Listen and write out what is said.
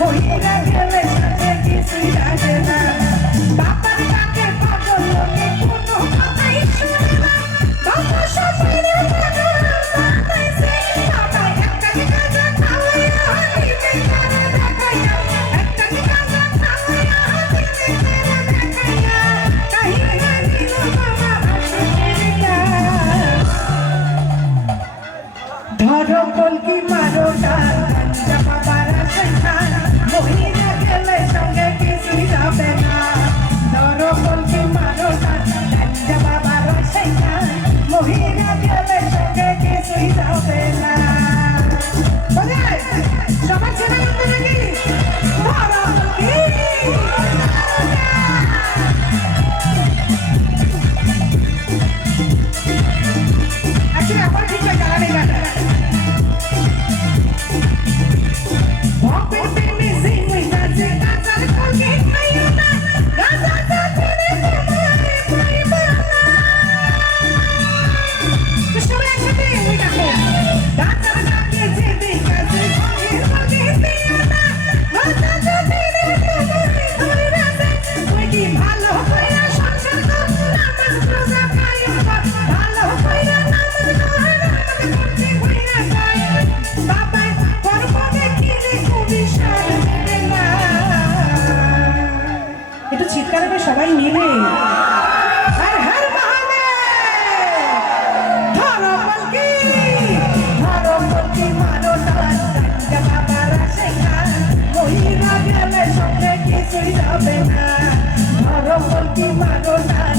মহিলা গেলে সাথে কিছুই লাগে না বাবার কাকে পাগল লোকে কোনো কথাই শুনে না বাবা সবাই বাবাই একটা গাঁজা খাওয়াইয়া দিতে করে দেখাইয়া একটা গাঁজা খাওয়াইয়া দিতে করে দেখাইয়া কাহিয়া দিল বাবা হাসিয়া ধরো কলকি মারো ডাল গাঞ্জা বাবার সেখান মহিলা গেলে সঙ্গে কিছুই যাবে না ধরো কলকি মারো ডাল গাঞ্জা বাবার সেখান মহিলা গেলে সঙ্গে কিছুই যাবে না সবাই ছেলে করতে নাকি ধরো কলকি actually আমার ঠিক আছে গানে গানে Walking in me sing we dance gaza kolki khayo na gaza ta tene tumhare praimana Krishna eksathe we gabo gaza gaje jebe gaze kolki piyo na gaza ta tene tumhare praimana তুই কি ভালো কইরা সংসার কর নামাজ রোজা কায়েম কর ভালো কইরা নামাজ পড় করতে কইরা যায় বাবা পরপরে কি রে খুবই সারবে না এটা চিৎকার করে সবাই মিলে হর হর মহাদেব ধরো কলকি মারো ডাল গাঞ্জা বাবার সেখান মহিলা গেলে সঙ্গে কিছুই যাবে না ধরো কলকি মারো ডাল